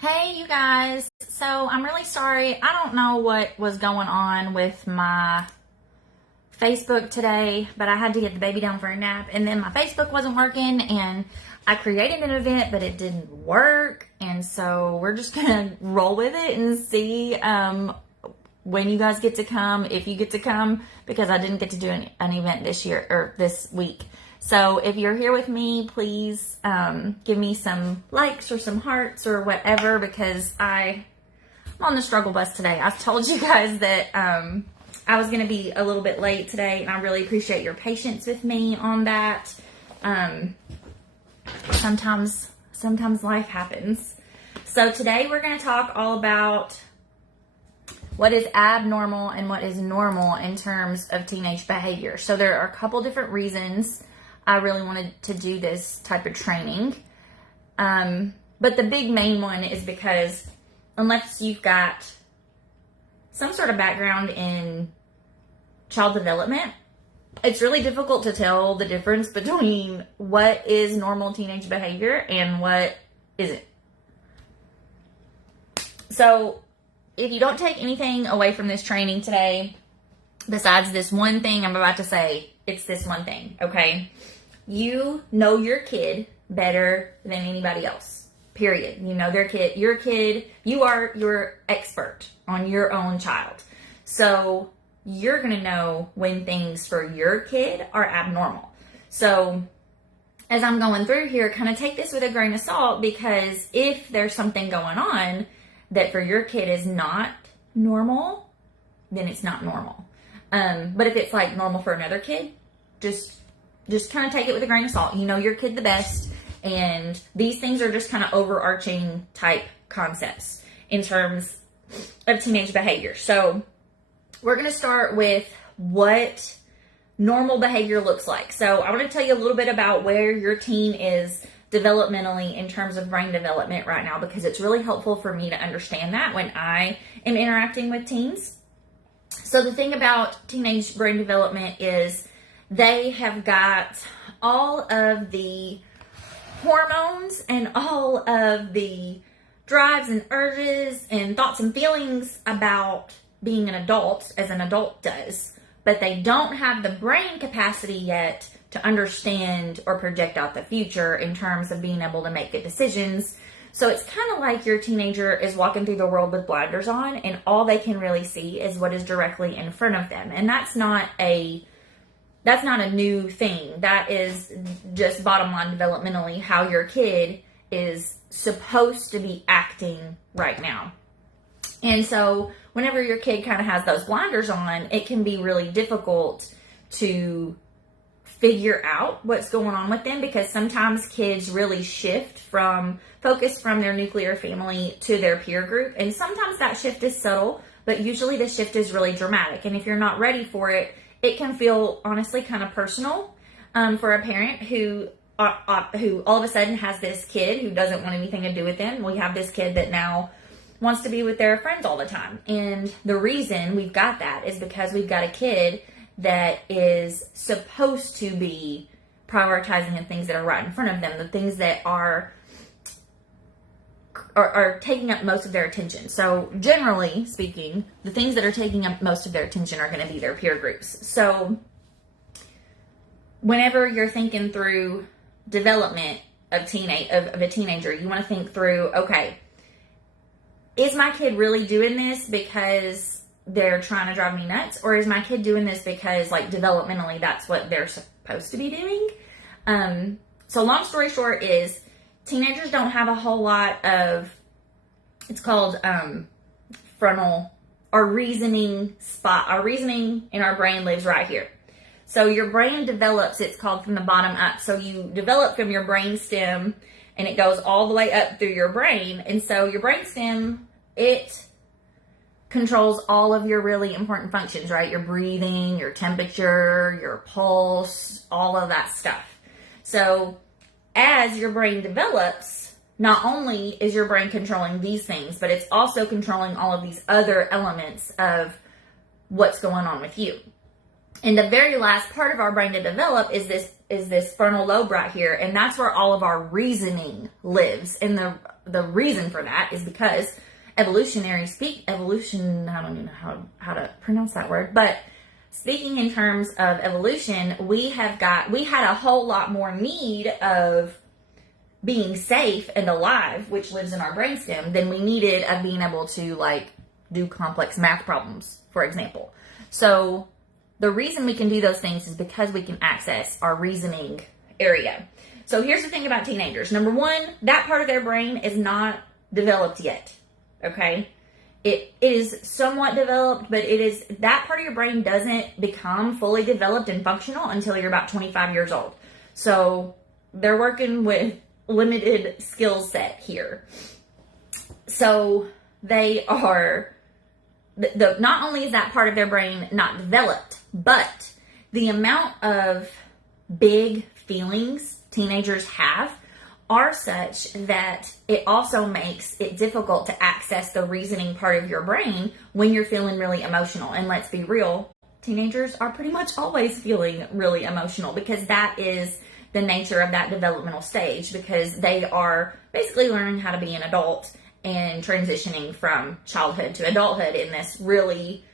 Hey, you guys. So I'm really sorry. I don't know what was going on with my Facebook today, but I had to get the baby down for a nap, and then my Facebook wasn't working, and I created an event, but it didn't work. And so we're just gonna roll with it and see when you guys get to come, if you get to come, because I didn't get to do an event this year or this week. So if you're here with me, please give me some likes or some hearts or whatever, because I'm on the struggle bus today. I've told you guys that I was going to be a little bit late today, and I really appreciate your patience with me on that. Sometimes life happens. So today we're going to talk all about what is abnormal and what is normal in terms of teenage behavior. So there are a couple different reasons I really wanted to do this type of training. But the big main one is because unless you've got some sort of background in child development, it's really difficult to tell the difference between what is normal teenage behavior and what isn't. So if you don't take anything away from this training today, besides this one thing I'm about to say, it's this one thing, okay? You know your kid better than anybody else, period. You know your kid, you are your expert on your own child. So you're going to know when things for your kid are abnormal. So as I'm going through here, kind of take this with a grain of salt, because if there's something going on that for your kid is not normal, then it's not normal. But if it's like normal for another kid, just kind of take it with a grain of salt. You know your kid the best, and these things are just kind of overarching type concepts in terms of teenage behavior. So we're going to start with what normal behavior looks like. So I want to tell you a little bit about where your teen is developmentally in terms of brain development right now, because it's really helpful for me to understand that when I am interacting with teens. So the thing about teenage brain development is they have got all of the hormones and all of the drives and urges and thoughts and feelings about being an adult as an adult does, but they don't have the brain capacity yet to understand or project out the future in terms of being able to make good decisions. So it's kind of like your teenager is walking through the world with blinders on, and all they can really see is what is directly in front of them. And that's not a new thing. That is just bottom line developmentally how your kid is supposed to be acting right now. And so whenever your kid kind of has those blinders on, it can be really difficult to figure out what's going on with them, because sometimes kids really shift from focus from their nuclear family to their peer group. And sometimes that shift is subtle, but usually the shift is really dramatic. And if you're not ready for it, it can feel honestly kind of personal for a parent who all of a sudden has this kid who doesn't want anything to do with them. We have this kid that now wants to be with their friends all the time. And the reason we've got that is because we've got a kid that is supposed to be prioritizing the things that are right in front of them, the things that are taking up most of their attention. So generally speaking, the things that are taking up most of their attention are going to be their peer groups. So whenever you're thinking through development of a teenager, you want to think through, okay, is my kid really doing this because they're trying to drive me nuts, or is my kid doing this because, like, developmentally that's what they're supposed to be doing? So long story short is teenagers don't have a whole lot of, it's called frontal, our reasoning spot. Our reasoning in our brain lives right here. So your brain develops, it's called from the bottom up. So you develop from your brain stem, and it goes all the way up through your brain. And so your brain stem, it controls all of your really important functions, right? Your breathing, your temperature, your pulse, all of that stuff. So as your brain develops, not only is your brain controlling these things, but it's also controlling all of these other elements of what's going on with you. And the very last part of our brain to develop is this frontal lobe right here, and that's where all of our reasoning lives, in the the reason for that is because I don't even know how to pronounce that word, but speaking in terms of evolution, we had a whole lot more need of being safe and alive, which lives in our brainstem, than we needed of being able to like do complex math problems, for example. So the reason we can do those things is because we can access our reasoning area. So here's the thing about teenagers. Number one, that part of their brain is not developed yet. Okay? It is somewhat developed, but that part of your brain doesn't become fully developed and functional until you're about 25 years old. So they're working with limited skill set here. So they are, not only is that part of their brain not developed, but the amount of big feelings teenagers have are such that it also makes it difficult to access the reasoning part of your brain when you're feeling really emotional. And let's be real, teenagers are pretty much always feeling really emotional because that is the nature of that developmental stage, because they are basically learning how to be an adult and transitioning from childhood to adulthood in this really,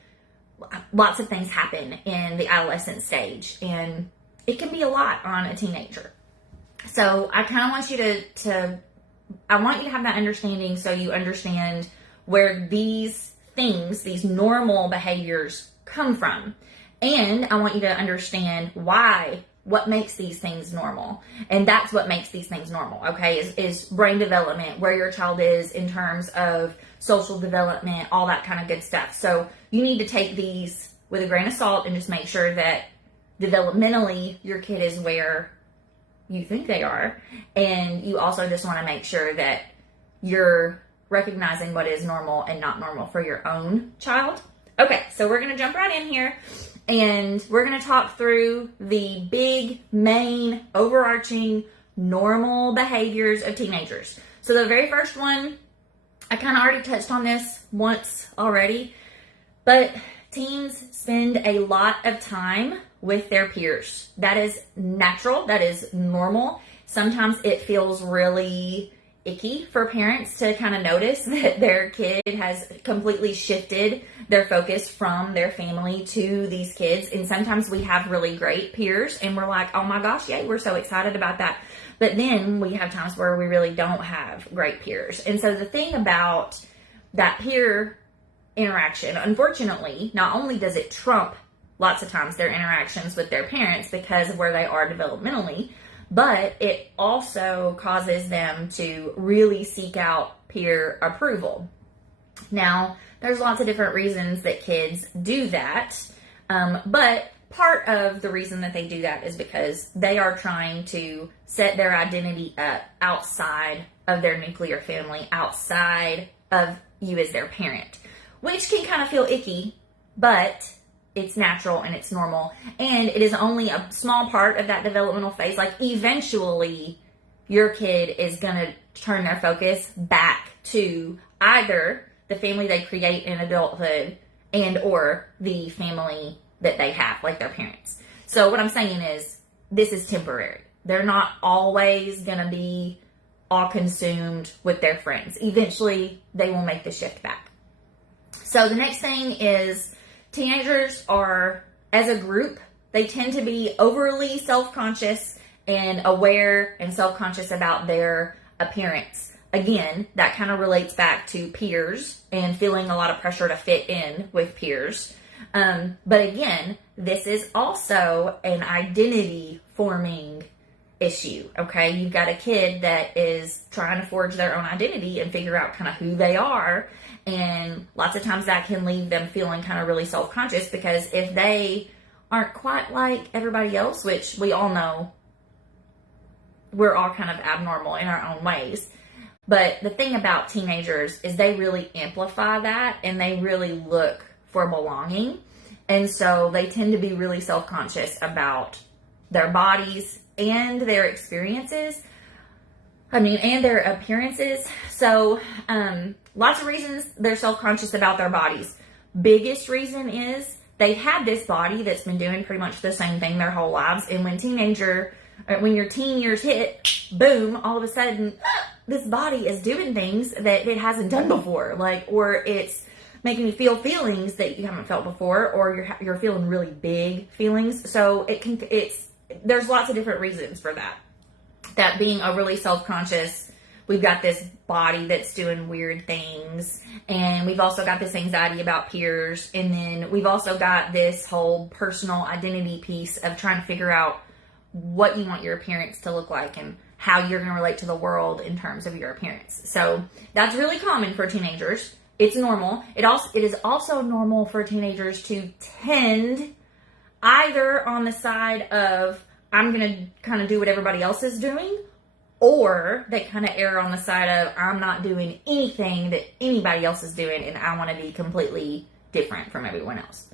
lots of things happen in the adolescent stage, and it can be a lot on a teenager. So I kind of want you to have that understanding, so you understand where these things, these normal behaviors come from. And I want you to understand what makes these things normal. And that's what makes these things normal, okay, is brain development, where your child is in terms of social development, all that kind of good stuff. So you need to take these with a grain of salt and just make sure that developmentally your kid is where you think they are. And you also just want to make sure that you're recognizing what is normal and not normal for your own child. Okay, so we're going to jump right in here, and we're going to talk through the big, main, overarching, normal behaviors of teenagers. So the very first one, I kind of already touched on this once already, but teens spend a lot of time with their peers. That is natural. That is normal. Sometimes it feels really icky for parents to kind of notice that their kid has completely shifted their focus from their family to these kids. And sometimes we have really great peers and we're like, oh my gosh, yay, we're so excited about that. But then we have times where we really don't have great peers. And so the thing about that peer interaction, unfortunately, not only does it trump lots of times their interactions with their parents because of where they are developmentally, but it also causes them to really seek out peer approval. Now, there's lots of different reasons that kids do that, but part of the reason that they do that is because they are trying to set their identity up outside of their nuclear family, outside of you as their parent, which can kind of feel icky, but it's natural and it's normal, and it is only a small part of that developmental phase. Like, eventually your kid is going to turn their focus back to either the family they create in adulthood and or the family that they have, like their parents. So what I'm saying is, this is temporary. They're not always going to be all consumed with their friends. Eventually they will make the shift back. So the next thing is, teenagers are, as a group, they tend to be overly self-conscious and aware and self-conscious about their appearance. Again, that kind of relates back to peers and feeling a lot of pressure to fit in with peers. But again, this is also an identity forming issue, okay? You've got a kid that is trying to forge their own identity and figure out kind of who they are. And lots of times that can leave them feeling kind of really self-conscious, because if they aren't quite like everybody else, which we all know we're all kind of abnormal in our own ways. But the thing about teenagers is they really amplify that, and they really look for belonging. And so they tend to be really self-conscious about their bodies and their experiences. And their appearances. So, lots of reasons they're self-conscious about their bodies. Biggest reason is they have this body that's been doing pretty much the same thing their whole lives. And when when your teen years hit, boom, all of a sudden, this body is doing things that it hasn't done before. Like, or it's making you feel feelings that you haven't felt before, or you're feeling really big feelings. So there's lots of different reasons for that. That being overly self-conscious, we've got this body that's doing weird things, and we've also got this anxiety about peers, and then we've also got this whole personal identity piece of trying to figure out what you want your appearance to look like and how you're going to relate to the world in terms of your appearance. So that's really common for teenagers. It's normal. It is also normal for teenagers to tend either on the side of, I'm going to kind of do what everybody else is doing, or they kind of err on the side of, I'm not doing anything that anybody else is doing and I want to be completely different from everyone else.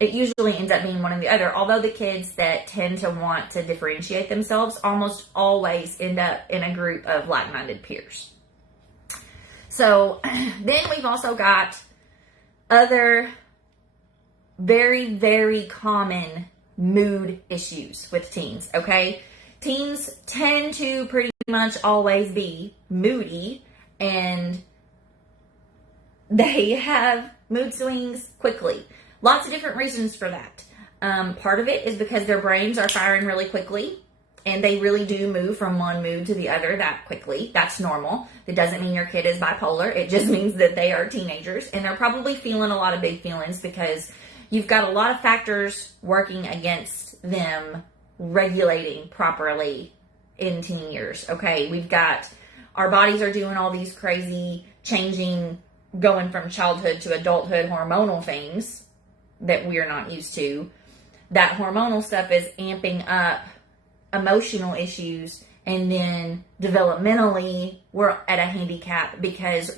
It usually ends up being one or the other, although the kids that tend to want to differentiate themselves almost always end up in a group of like-minded peers. So then we've also got other very, very common mood issues with teens, okay? Teens tend to pretty much always be moody, and they have mood swings quickly. Lots of different reasons for that. Part of it is because their brains are firing really quickly, and they really do move from one mood to the other that quickly. That's normal. It doesn't mean your kid is bipolar. It just means that they are teenagers, and they're probably feeling a lot of big feelings because you've got a lot of factors working against them regulating properly in teen years. Okay, we've got, our bodies are doing all these crazy changing, going from childhood to adulthood hormonal things that we are not used to. That hormonal stuff is amping up emotional issues, and then developmentally we're at a handicap because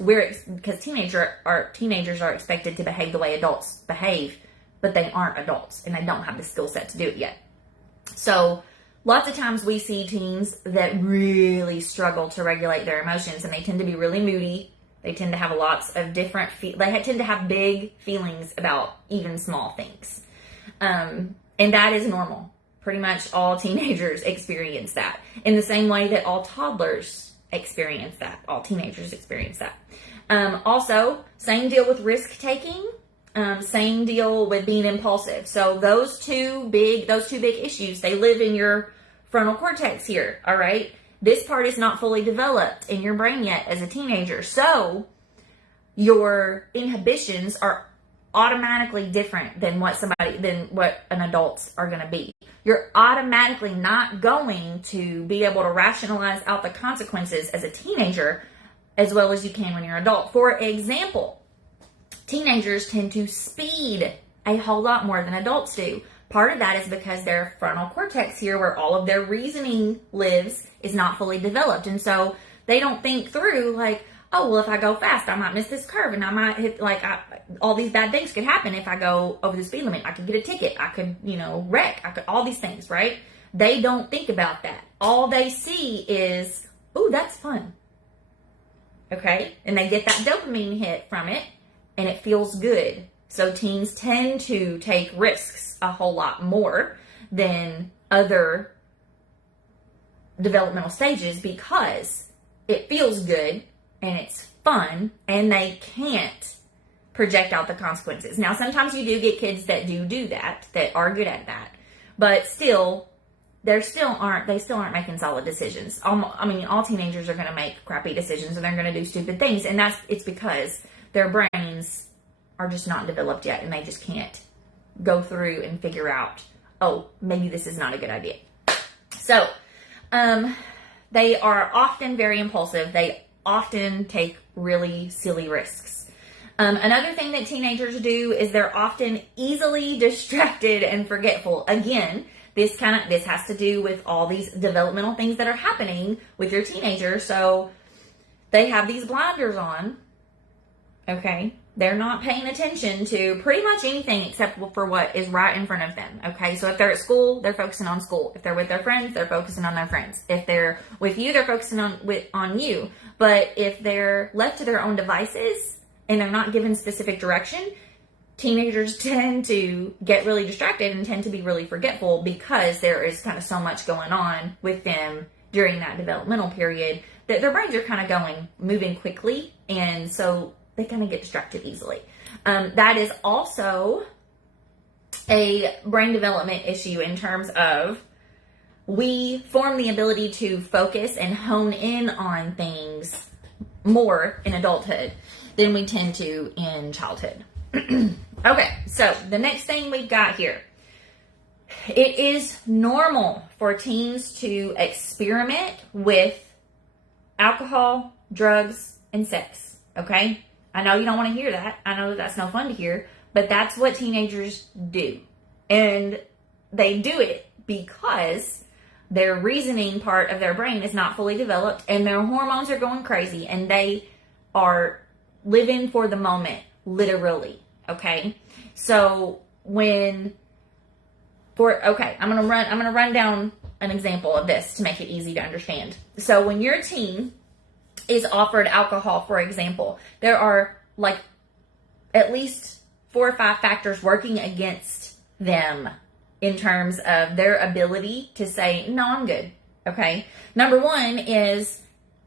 teenagers are expected to behave the way adults behave, but they aren't adults and they don't have the skill set to do it yet. So lots of times we see teens that really struggle to regulate their emotions, and they tend to be really moody. They tend to have lots of different, they tend to have big feelings about even small things. And that is normal. Pretty much all teenagers experience that. In the same way that all toddlers experience that. All teenagers experience that. Also, same deal with risk-taking. Same deal with being impulsive. So those two big issues, they live in your frontal cortex here, all right? This part is not fully developed in your brain yet as a teenager. So your inhibitions are automatically different than what an adults are going to be. You're automatically not going to be able to rationalize out the consequences as a teenager as well as you can when you're an adult. For example, teenagers tend to speed a whole lot more than adults do. Part of that is because their frontal cortex here, where all of their reasoning lives, is not fully developed. And so they don't think through like, oh, well, if I go fast, I might miss this curve and I might hit, all these bad things could happen if I go over the speed limit. I could get a ticket. I could, wreck. All these things, right? They don't think about that. All they see is, ooh, that's fun. Okay? And they get that dopamine hit from it, and it feels good. So teens tend to take risks a whole lot more than other developmental stages because it feels good and it's fun and they can't project out the consequences. Now, sometimes you do get kids that do that are good at that, but still, they still aren't making solid decisions. All teenagers are going to make crappy decisions and they're going to do stupid things, and it's because their brains are just not developed yet and they just can't go through and figure out, oh, maybe this is not a good idea. So, they are often very impulsive. They often take really silly risks. Another thing that teenagers do is they're often easily distracted and forgetful. Again, this has to do with all these developmental things that are happening with your teenager. So they have these blinders on. Okay, they're not paying attention to pretty much anything except for what is right in front of them. Okay, so if they're at school, they're focusing on school. If they're with their friends, they're focusing on their friends. If they're with you, they're focusing on you. But if they're left to their own devices and they're not given specific direction, teenagers tend to get really distracted and tend to be really forgetful because there is kind of so much going on with them during that developmental period that their brains are moving quickly, and so they kind of get distracted easily. That is also a brain development issue in terms of we form the ability to focus and hone in on things more in adulthood than we tend to in childhood. Okay, so the next thing we've got here. It is normal for teens to experiment with alcohol, drugs, and sex, okay? I know you don't want to hear that. I know that's no fun to hear, but that's what teenagers do. And they do it because their reasoning part of their brain is not fully developed and their hormones are going crazy and they are living for the moment, literally, okay? So I'm gonna run down an example of this to make it easy to understand. So when your teen is offered alcohol, for example, there are like at least 4 or 5 factors working against them in terms of their ability to say, no, I'm good. Okay. Number 1 is,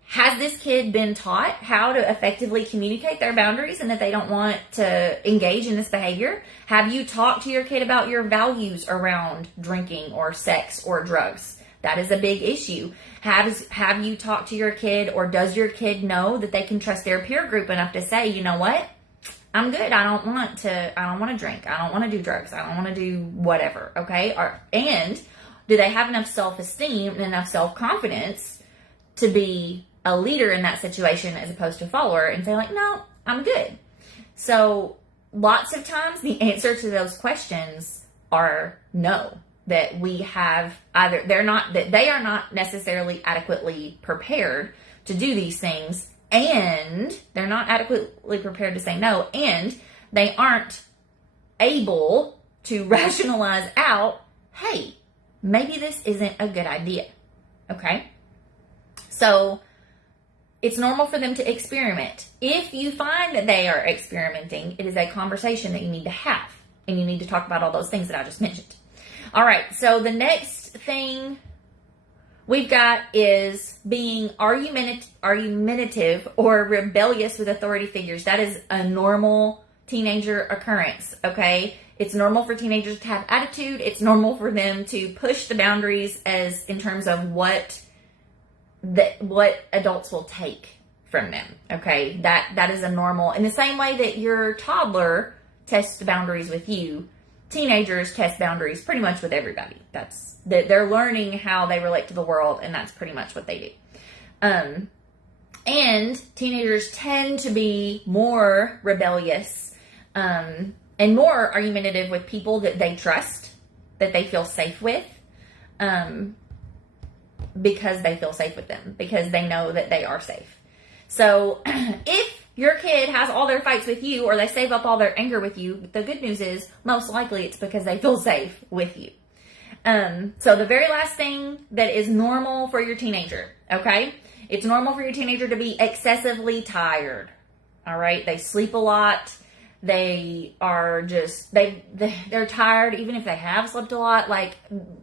has this kid been taught how to effectively communicate their boundaries and that they don't want to engage in this behavior? Have you talked to your kid about your values around drinking or sex or drugs? That is a big issue. Have you talked to your kid, or does your kid know that they can trust their peer group enough to say, you know what? I'm good. I don't want to drink. I don't want to do drugs. I don't want to do whatever. Okay. And do they have enough self-esteem and enough self-confidence to be a leader in that situation as opposed to a follower and say like, no, I'm good. So lots of times the answer to those questions are no, that we have they are not necessarily adequately prepared to do these things, and they're not adequately prepared to say no, and they aren't able to rationalize out, hey, maybe this isn't a good idea. Okay? So it's normal for them to experiment. If you find that they are experimenting, it is a conversation that you need to have, and you need to talk about all those things that I just mentioned. All right, so the next thing we've got is being argumentative or rebellious with authority figures. That is a normal teenager occurrence, okay? It's normal for teenagers to have attitude. It's normal for them to push the boundaries as in terms of what adults will take from them, okay? That is a normal. In the same way that your toddler tests the boundaries with you, teenagers test boundaries pretty much with everybody. They're learning how they relate to the world, and that's pretty much what they do. And teenagers tend to be more rebellious and more argumentative with people that they trust, that they feel safe with, because they feel safe with them, because they know that they are safe. So if your kid has all their fights with you, or they save up all their anger with you, the good news is most likely it's because they feel safe with you. So the very last thing that is normal for your teenager, okay? It's normal for your teenager to be excessively tired. All right? They sleep a lot. They are just, they're tired even if they have slept a lot. Like,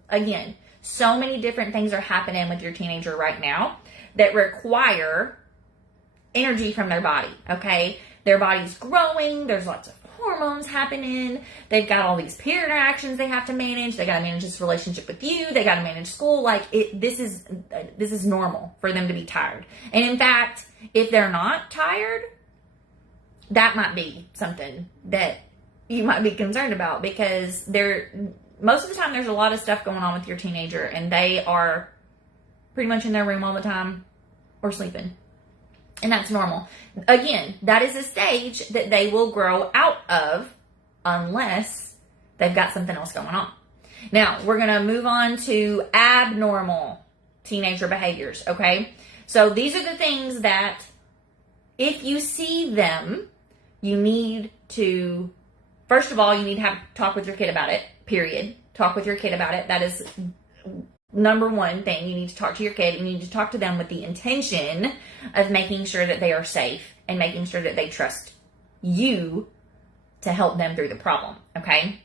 again, so many different things are happening with your teenager right now that require energy from their body, okay? Their body's growing. There's lots of hormones happening. They've got all these peer interactions they have to manage. They got to manage this relationship with you. They got to manage school. Like, this is normal for them to be tired. And in fact, if they're not tired, that might be something that you might be concerned about, because most of the time there's a lot of stuff going on with your teenager and they are pretty much in their room all the time or sleeping. And that's normal. Again, that is a stage that they will grow out of unless they've got something else going on. Now, we're going to move on to abnormal teenager behaviors, okay? So these are the things that if you see them, you need to, first of all, you need to talk with your kid about it, period. Talk with your kid about it. That is number one thing. You need to talk to your kid. You need to talk to them with the intention of making sure that they are safe and making sure that they trust you to help them through the problem, okay?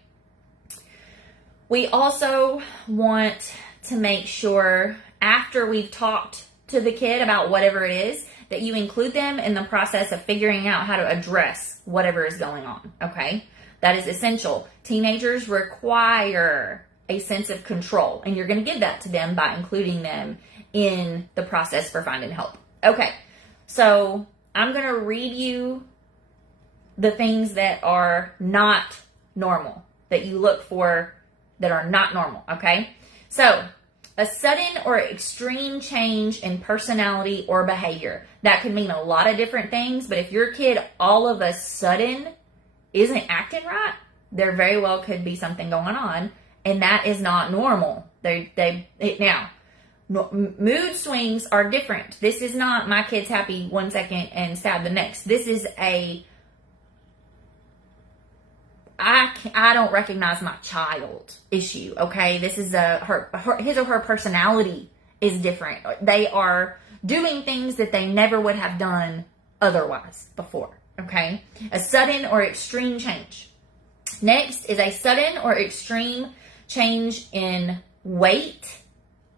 We also want to make sure after we've talked to the kid about whatever it is, that you include them in the process of figuring out how to address whatever is going on, okay? That is essential. Teenagers require a sense of control, and you're going to give that to them by including them in the process for finding help. Okay, so I'm going to read you the things that are not normal, that you look for that are not normal, okay? So, a sudden or extreme change in personality or behavior. That could mean a lot of different things, but if your kid all of a sudden isn't acting right, there very well could be something going on, and that is not normal. Mood swings are different. This is not my kid's happy 1 second and sad the next. This is I don't recognize my child issue, okay? This is his or her personality is different. They are doing things that they never would have done otherwise before, okay? A sudden or extreme change. Next is a sudden or extreme change in weight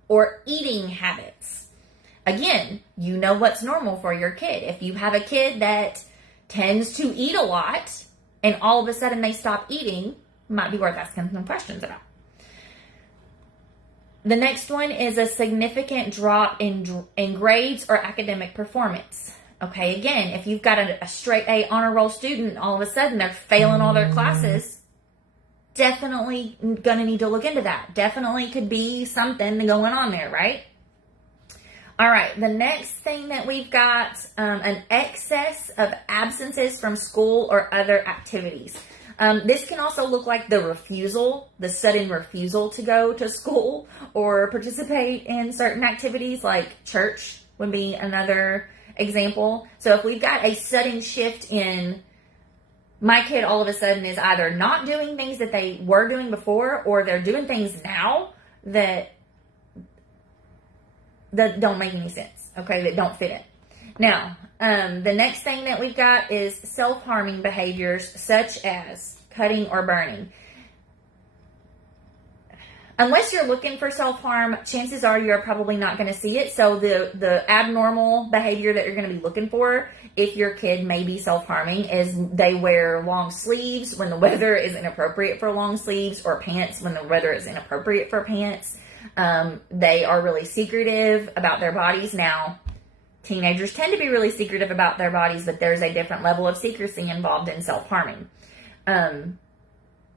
or eating habits. Again, you know what's normal for your kid. If you have a kid that tends to eat a lot, and all of a sudden they stop eating, might be worth asking some questions about. The next one is a significant drop in grades or academic performance. Okay, again, if you've got a straight A honor roll student, all of a sudden they're failing all their classes, definitely gonna need to look into that. Definitely could be something going on there, right? All right, the next thing that we've got, an excess of absences from school or other activities. This can also look like the sudden refusal to go to school or participate in certain activities, like church would be another example. So if we've got a sudden shift in my kid all of a sudden is either not doing things that they were doing before, or they're doing things now that don't make any sense, okay, that don't fit in. Now, the next thing that we've got is self-harming behaviors such as cutting or burning. Unless you're looking for self-harm, chances are you're probably not going to see it. So the abnormal behavior that you're going to be looking for if your kid may be self-harming is they wear long sleeves when the weather is inappropriate for long sleeves, or pants when the weather is inappropriate for pants. They are really secretive about their bodies. Now, teenagers tend to be really secretive about their bodies, but there's a different level of secrecy involved in self-harming.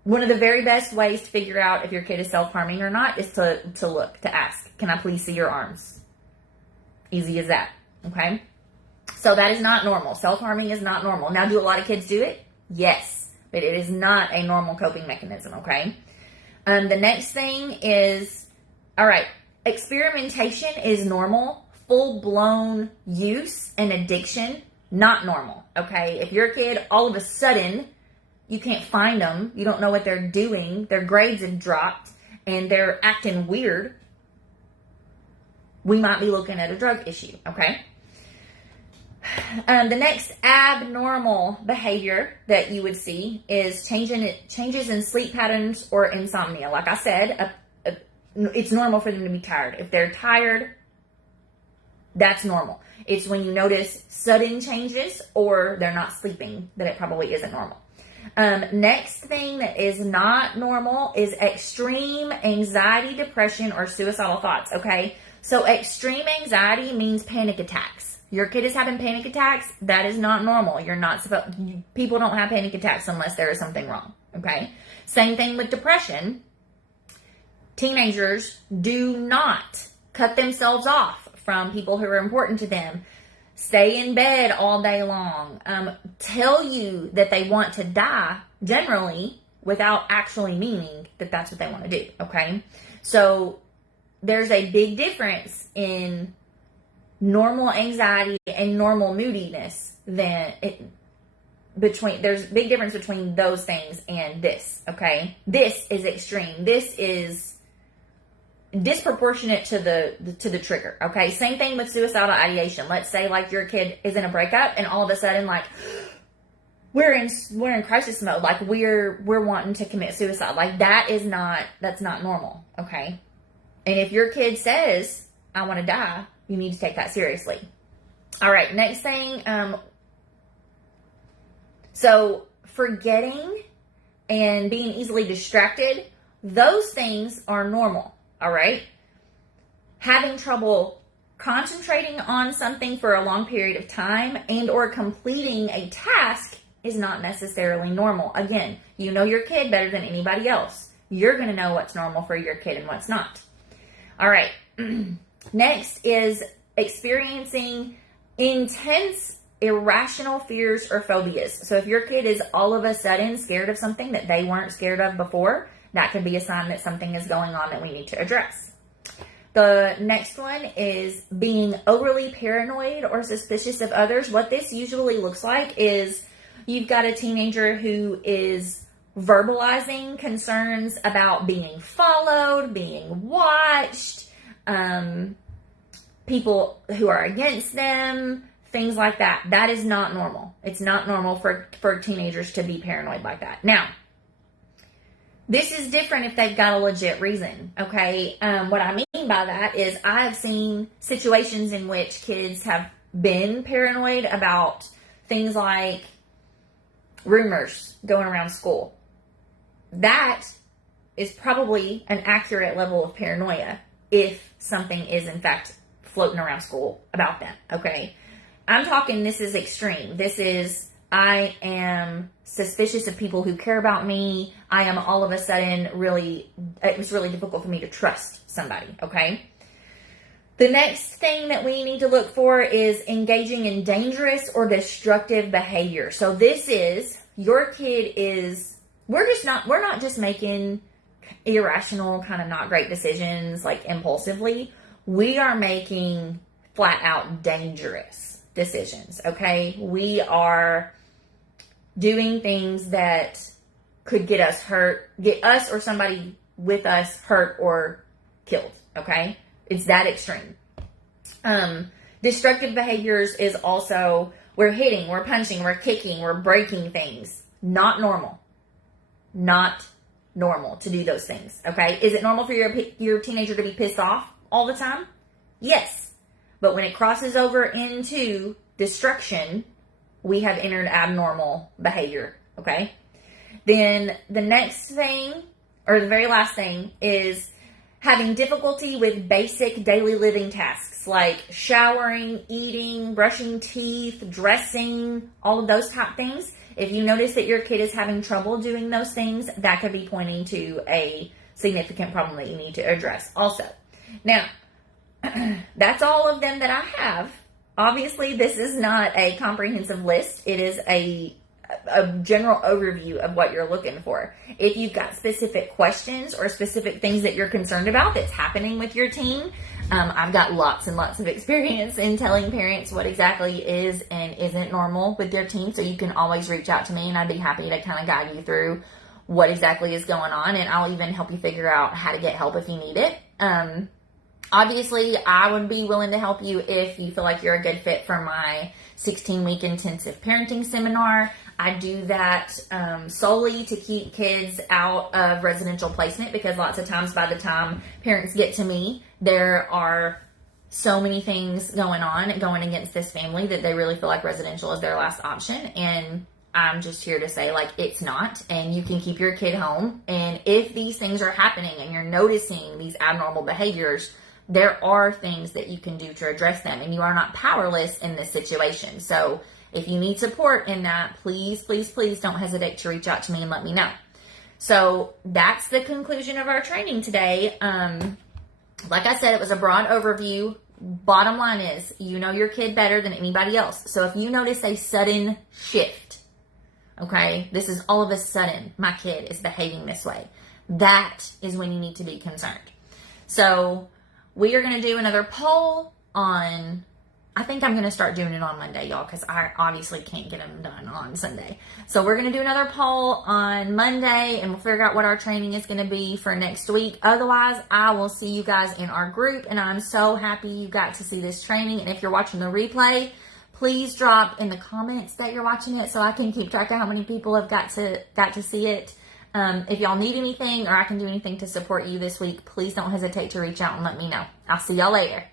One of the very best ways to figure out if your kid is self-harming or not is to look, to ask, can I please see your arms? Easy as that, okay? So that is not normal. Self-harming is not normal. Now, do a lot of kids do it? Yes, but it is not a normal coping mechanism, okay? The next thing is, all right, experimentation is normal. Full-blown use and addiction, not normal, okay? If your kid, all of a sudden, you can't find them, you don't know what they're doing, their grades have dropped, and they're acting weird, we might be looking at a drug issue, okay? The next abnormal behavior that you would see is changes in sleep patterns or insomnia. Like I said, it's normal for them to be tired. If they're tired, that's normal. It's when you notice sudden changes or they're not sleeping that it probably isn't normal. Next thing that is not normal is extreme anxiety, depression, or suicidal thoughts, okay? So extreme anxiety means panic attacks. Your kid is having panic attacks, that is not normal. People don't have panic attacks unless there is something wrong, okay? Same thing with depression. Teenagers do not cut themselves off from people who are important to them. Stay in bed all day long. Tell you that they want to die, generally, without actually meaning that that's what they want to do, okay? So there's a big difference in normal anxiety and normal moodiness there's a big difference between those things and this, okay? This is extreme. This is disproportionate to the trigger, okay? Same thing with suicidal ideation. Let's say like your kid is in a breakup and all of a sudden like we're in crisis mode. Like we're wanting to commit suicide. Like that's not normal. Okay. And if your kid says, I want to die, you need to take that seriously. All right. Next thing. So forgetting and being easily distracted, those things are normal. All right. Having trouble concentrating on something for a long period of time and or completing a task is not necessarily normal. Again, you know your kid better than anybody else. You're going to know what's normal for your kid and what's not. All right. Next is experiencing intense irrational fears or phobias. So if your kid is all of a sudden scared of something that they weren't scared of before, that could be a sign that something is going on that we need to address. The next one is being overly paranoid or suspicious of others. What this usually looks like is you've got a teenager who is verbalizing concerns about being followed, being watched, people who are against them, things like that. That is not normal. It's not normal for teenagers to be paranoid like that. Now, this is different if they've got a legit reason, okay? What I mean by that is I have seen situations in which kids have been paranoid about things like rumors going around school. That is probably an accurate level of paranoia if something is in fact floating around school about them, okay? I'm talking this is extreme. This is I am suspicious of people who care about me. I am all of a sudden it was really difficult for me to trust somebody, okay? The next thing that we need to look for is engaging in dangerous or destructive behavior. So this is, your kid is, we're not just making irrational, kind of not great decisions like impulsively. We are making flat out dangerous decisions, okay? We are doing things that could get us hurt, get us or somebody with us hurt or killed, okay? It's that extreme. Destructive behaviors is also, we're hitting, we're punching, we're kicking, we're breaking things. Not normal. Not normal to do those things, okay? Is it normal for your teenager to be pissed off all the time? Yes. But when it crosses over into destruction, we have entered abnormal behavior, okay? Then the next thing, or the very last thing, is having difficulty with basic daily living tasks like showering, eating, brushing teeth, dressing, all of those type things. If you notice that your kid is having trouble doing those things, that could be pointing to a significant problem that you need to address also. Now, that's all of them that I have. Obviously, this is not a comprehensive list. It is a general overview of what you're looking for. If you've got specific questions or specific things that you're concerned about that's happening with your teen, I've got lots and lots of experience in telling parents what exactly is and isn't normal with their teen. So you can always reach out to me and I'd be happy to kind of guide you through what exactly is going on. And I'll even help you figure out how to get help if you need it. Obviously, I would be willing to help you if you feel like you're a good fit for my 16-week intensive parenting seminar. I do that solely to keep kids out of residential placement because lots of times by the time parents get to me, there are so many things going against this family that they really feel like residential is their last option. And I'm just here to say, like, it's not, and you can keep your kid home. And if these things are happening and you're noticing these abnormal behaviors, there are things that you can do to address them, and you are not powerless in this situation. So if you need support in that, please, please, please don't hesitate to reach out to me and let me know. So that's the conclusion of our training today. Like I said, it was a broad overview. Bottom line is, you know your kid better than anybody else. So if you notice a sudden shift, okay, this is all of a sudden my kid is behaving this way, that is when you need to be concerned. So we are going to do another poll on, I think I'm going to start doing it on Monday, y'all, because I obviously can't get them done on Sunday. So we're going to do another poll on Monday, and we'll figure out what our training is going to be for next week. Otherwise, I will see you guys in our group, and I'm so happy you got to see this training. And if you're watching the replay, Please drop in the comments that you're watching it so I can keep track of how many people have got to see it. If y'all need anything or I can do anything to support you this week, please don't hesitate to reach out and let me know. I'll see y'all later.